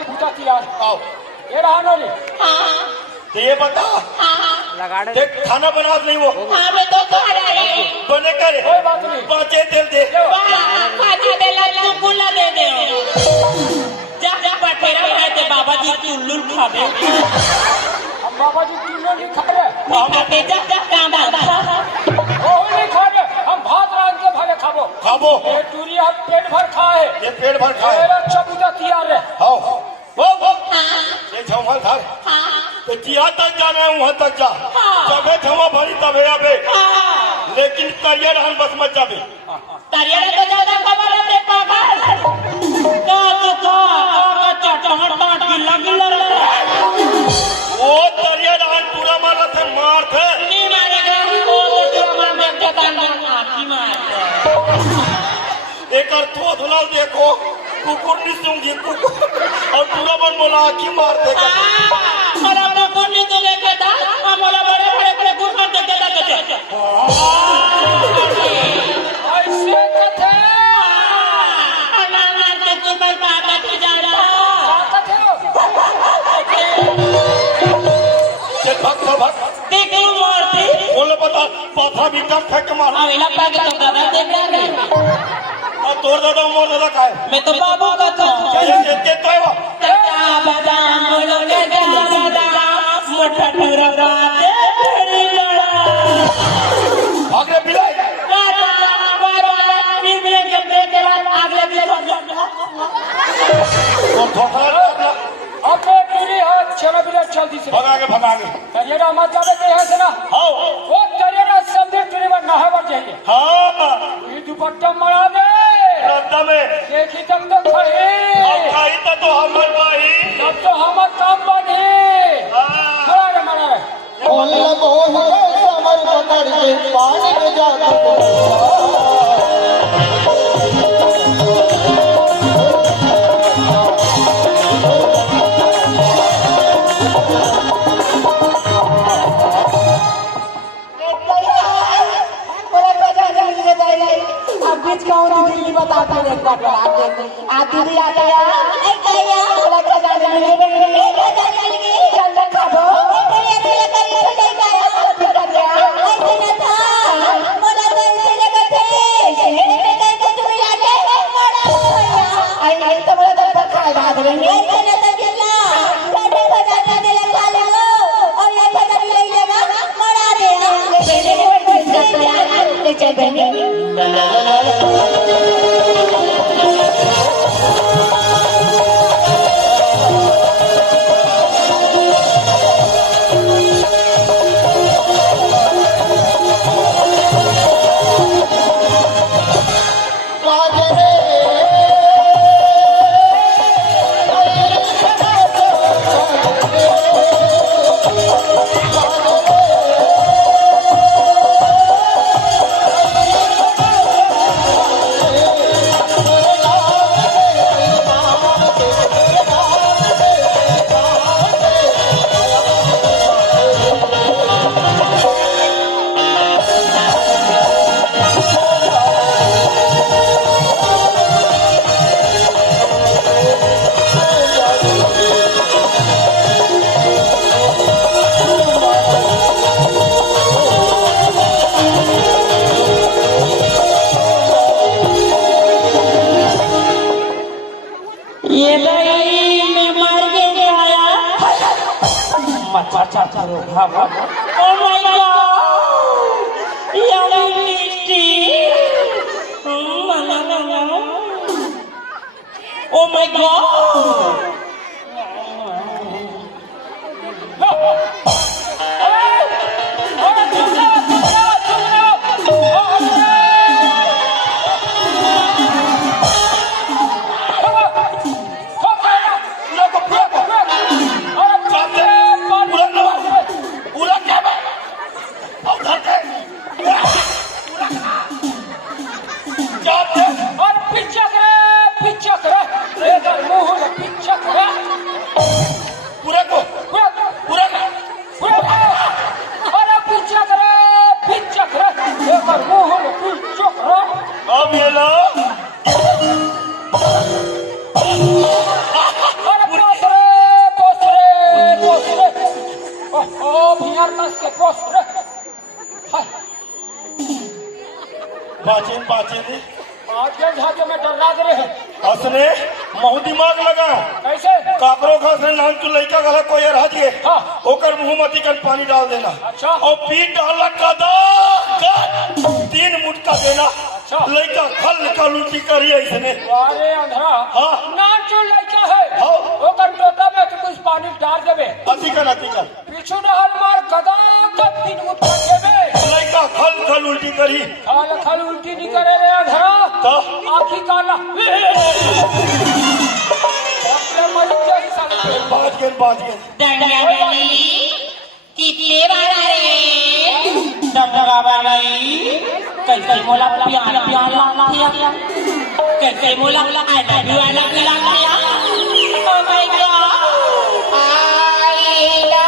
हमारी भूताती यार आओ ये रहा नौली। हाँ तो ये बता हाँ देख खाना बना नहीं वो हाँ मैं तो खा रहा है बने करे कोई बात नहीं। पाँचे तेल दे पाँचे तेल तू गुला दे दे जा जा बटेरा है ते बाबा जी की उल्लू खा दे हम बाबा जी चूल्हे नहीं खा रहे खाते जा जा काम वो नहीं खा रहे हम भात रात के भागे खाबो खाबो ये टूरी हम पेट भर खाए ये पेट भर खाए मेरा अच्छा भूताती यार है हाँ वो हाँ ये झमा था हाँ तो जिया तक जाना है वहाँ तक जा जबे झमा भरी तबे आबे लेकिन करियर हम बस मत जाबे तारियाने तो ज्यादा खबर है रे पागल का चटहट टाट गिल्ला गिल्ला वो करियर हम पूरा मारा थे मार थे नहीं मारेगा वो तो जो मार देता था आखी मार एक अर्थो धुलाल देखो कुकुर नहीं सूंघी कुकुर और पूरा मन बोला आखी मार देगा और अपना कौन नहीं तो लेके था हमारा बड़े बड़े बड़े कुकुर देखे था कैसे ऐसे कथे अनार के कुकुर पाता थी जा रहा कथे भग देख लो मारती बोले बता पाथा भी कम फेंक मार अवेला पाके तो दादा देख रहा है और तोड़ दादा मोर दादा का है मैं तो बाबू का था ये तो है वो कच्चा बादाम बोलो कच्चा बादाम मोटा टुरा बाते तेरी लड़ा भाग रे बिलाई निकले के बेटे अगले दिन और थोड़ा अब मैं टूरी हाथ चला बिना चलती से भगा के तरियाना मत जावे के यहाँ से ना हाँ वो तरियाना समझे टूरी में नहावर जाएंगे हाँ ये दुपट्टा मरा दे रद्दा में देखी तब तो खड़ी खाई तो हमर भाई तब तो हमार काम बने खड़ा रे मरा रे बोल समर पकड़ के पानी में जा बताते हैं एक बार आ दीदी आ गया बोला क्या जाने चल खा दो Oh my God! Yummy tasty! Oh my God! पूरा हाय, बाचे आज के झाके में डरा दे रहे असने महू दिमाग लगा कैसे काकरो खास ने नाम तू लड़का गला कोई राज के हाँ। ओकर मुंह मती कर पानी डाल देना अच्छा। और पीठ डालना कदा 3 मुटका देना अच्छा। लड़का खल का लुटी करी इसने अरे अंधरा हाँ। नान जो लड़का है हाँ। ओकर टोटा में तो कुछ पानी डाल देबे अतिकन पीछू डहल मार गदा का 3 मुट्ठा देबे लड़का खल उल्टी करी खाल खाल उल्टी नहीं करे रे अंधरा तो आखी काला अपने मरी जाए साले बाज के डंडा वाली कितने बार रे डंडा वाली कैसे मोला प्यार प्यार लाथिया कैसे मोला आई लव यू लाथिया